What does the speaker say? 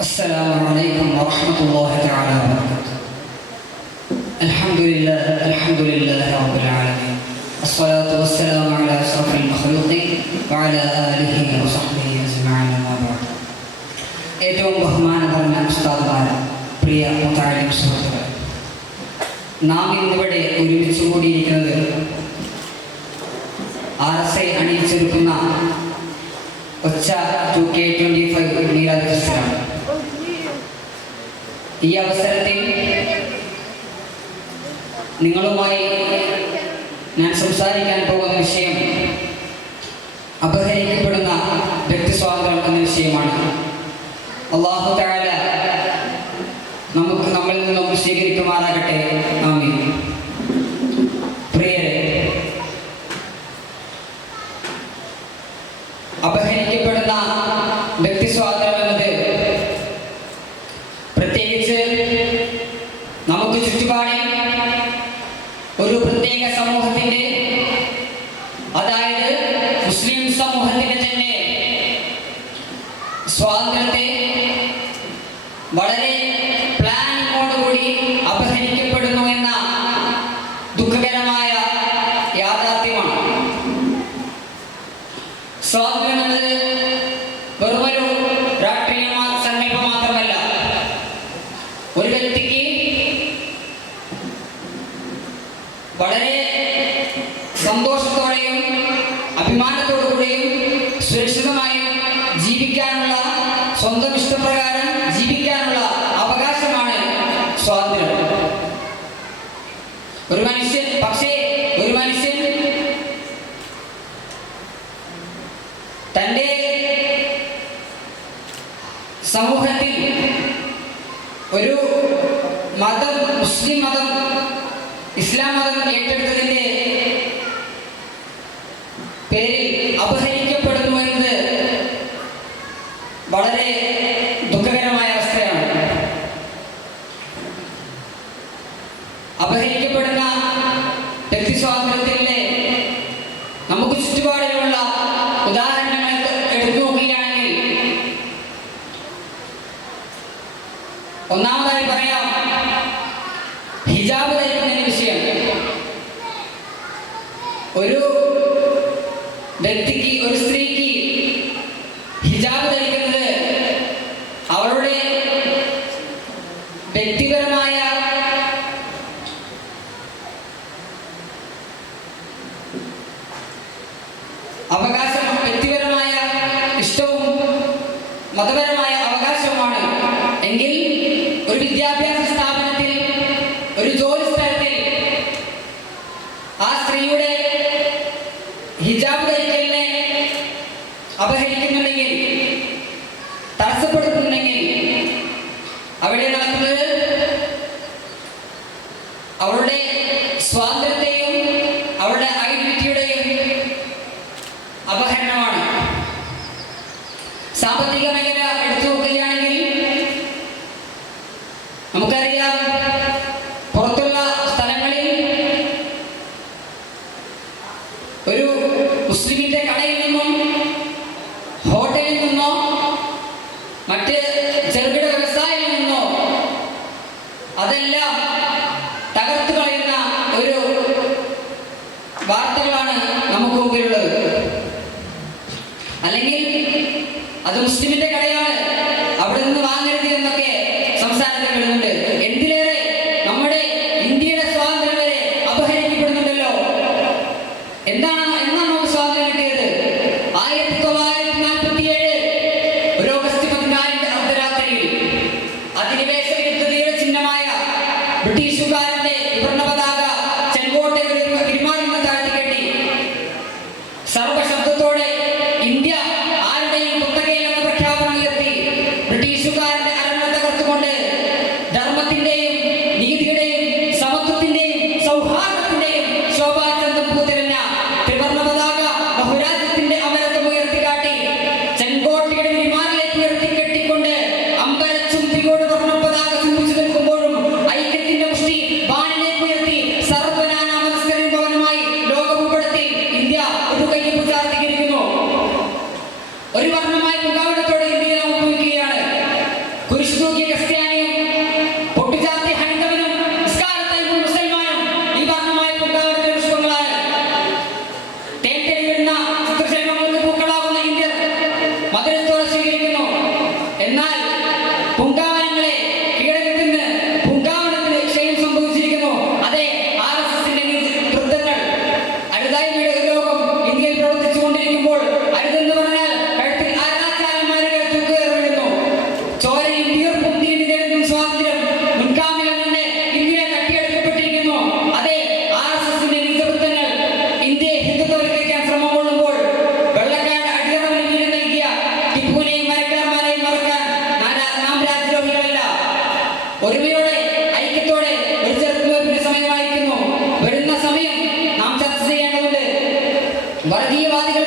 السلام عليكم ورحمة الله تعالى وبركاته. الحمد لله رب العالمين. الصلاة والسلام على أشرف المخلوقين وعلى آله وصحبه أجمعين أما بعد. ഏറ്റവും ബഹുമാനപരമായ ഉസ്താദുമാരെ, പ്രിയ മുതഅല്ലിം സുഹൃത്തുക്കളെ, നാം ഇന്നിവിടെ ഒരുമിച്ച് കൂടിയിരിക്കുന്നത് RSI അണിയിച്ചൊരുക്കുന്ന ഒച്ച 2K25 മീലാദ് ഫെസ്റ്റിലാണ്. ഈ അവസരത്തിൽ നിങ്ങളുമായി ഞാൻ സംസാരിക്കാൻ പോകുന്ന വിഷയം അപഹരിക്കപ്പെടുന്ന വ്യക്തി സ്വാതന്ത്ര്യം എന്ന വിഷയമാണ്. അല്ലാഹു തആല നമ്മളിൽ നിന്നും സ്വീകരിക്കുമാറാകട്ടെ. ആമീൻ. പ്രിയരെ, അപഹരിക്കപ്പെടുന്ന വ്യക്തി സ്വാതന്ത്ര്യം എന്നത് പ്രത്യേകിച്ച് നമുക്ക് ചുറ്റുപാടിൽ ഒരു പ്രത്യേക സമൂഹത്തിന്റെ, അതായത് മുസ്ലിം സമൂഹത്തിന്റെ തന്നെ സ്വാതന്ത്ര്യത്തെ വളരെ പ്ലാനിങ്ങോടുകൂടി അപഹരിക്കപ്പെടുന്നു എന്ന ദുഃഖകരമായ യാഥാർത്ഥ്യമാണ്. സ്വാതന്ത്ര്യം എന്നത് വെറുമൊരു രാഷ്ട്രീയ സങ്കല്പം മാത്രമല്ല. ഒരു വ്യക്തിക്ക് വളരെ സന്തോഷത്തോടെയും അഭിമാനത്തോടുകൂടിയും സുരക്ഷിതമായും ജീവിക്കാനുള്ള, സ്വന്തം ഇഷ്ടപ്രകാരം ജീവിക്കാനുള്ള അവകാശമാണ് സ്വാതന്ത്ര്യം. ഒരു മനുഷ്യൻ തൻ്റെ സമൂഹത്തിൽ ഒരു മതം, മുസ്ലിം മതം, ഇസ്ലാം മതം ഏറ്റെടുത്തതിൻ്റെ പേരിൽ അപഹരിക്കപ്പെടുന്നു എന്നത് വളരെ ദുഃഖകരമായ അവസ്ഥയാണ്. അപഹരിക്കപ്പെടുന്ന വ്യക്തി സ്വാതന്ത്ര്യത്തിലെ നമുക്ക് ചുറ്റുപാടിലുള്ള ഉദാഹരണങ്ങൾ എടുത്തു നോക്കുകയാണെങ്കിൽ, ഒന്നാമതായി പറയാം ഹിജാബ് ധരിക്കുന്നതിന്റെ വിഷയം. ഒരു വ്യക്തിക്ക്, ഒരു സ്ത്രീക്ക് ഹിജാബ് ധരിക്കുന്നത് അവളുടെ വ്യക്തിപരമായ അവകാശം, വ്യക്തിപരമായ ഇഷ്ടവും മതപരമായ അവകാശവുമാണ്. എങ്കിൽ ഒരു വിദ്യാഭ്യാസ സ്ഥാപനത്തിൽ, ഒരു ജോലി സ്ഥലത്തിൽ ആ സ്ത്രീയുടെ ഹിജാബ് ധരിക്കലിനെ അപഹരിക്കുന്നുണ്ടെങ്കിൽ, തടസ്സപ്പെടുത്തുന്നുണ്ടെങ്കിൽ, അവിടെ നടക്കുന്നത് അവളുടെ സ്വാതന്ത്ര്യത്തെയും അവളുടെ ഐഡന്റിറ്റിയുടെയും അപഹരണമാണ്. സാമ്പത്തിക മേഖല എടുത്തു നോക്കുകയാണെങ്കിൽ നമുക്കറിയാം, പുറത്തുള്ള സ്ഥലങ്ങളിൽ ഒരു മുസ്ലിമിന്റെ കടയിൽ നിന്നും, ഹോട്ടലിൽ നിന്നോ, മറ്റ് ചെറുകിട വ്യവസായത്തിൽ നിന്നോ അതെല്ലാം തകർത്തു കളയുന്ന ഒരു വാർത്തകളാണ് നമുക്ക് മുമ്പിലുള്ളത്. അല്ലെങ്കിൽ അത് മുസ്ലിമിന്റെ കടയാണ്, അവിടെ നിന്ന് വാങ്ങരുത് എന്നൊക്കെ സംസാരത്തിൽ വരുന്നുണ്ട്. എന്തിലേറെ നമ്മുടെ ഇന്ത്യയുടെ സ്വാതന്ത്ര്യം വരെ അപഹരിക്കപ്പെടുന്നുണ്ടല്ലോ. എന്നാണ് നമുക്ക് സ്വാതന്ത്ര്യം കിട്ടിയത്? 1947 ഒരു ഓഗസ്റ്റ് 14 അർദ്ധരാത്രിയിൽ അധിനിവേശ വിരുദ്ധതയുടെ ചിഹ്നമായ ബ്രിട്ടീഷുകാരന്റെ വിവരണ പതാക ചെങ്കോട്ടയിൽ പെരുമാറുന്ന താഴ്ത്തിക്കെട്ടി സർവശബ്ദത്തോടെ ഇന്ത്യ ആരുടെയും കുത്തകയിലെന്ന പ്രഖ്യാപനം വർഗീയവാദികൾ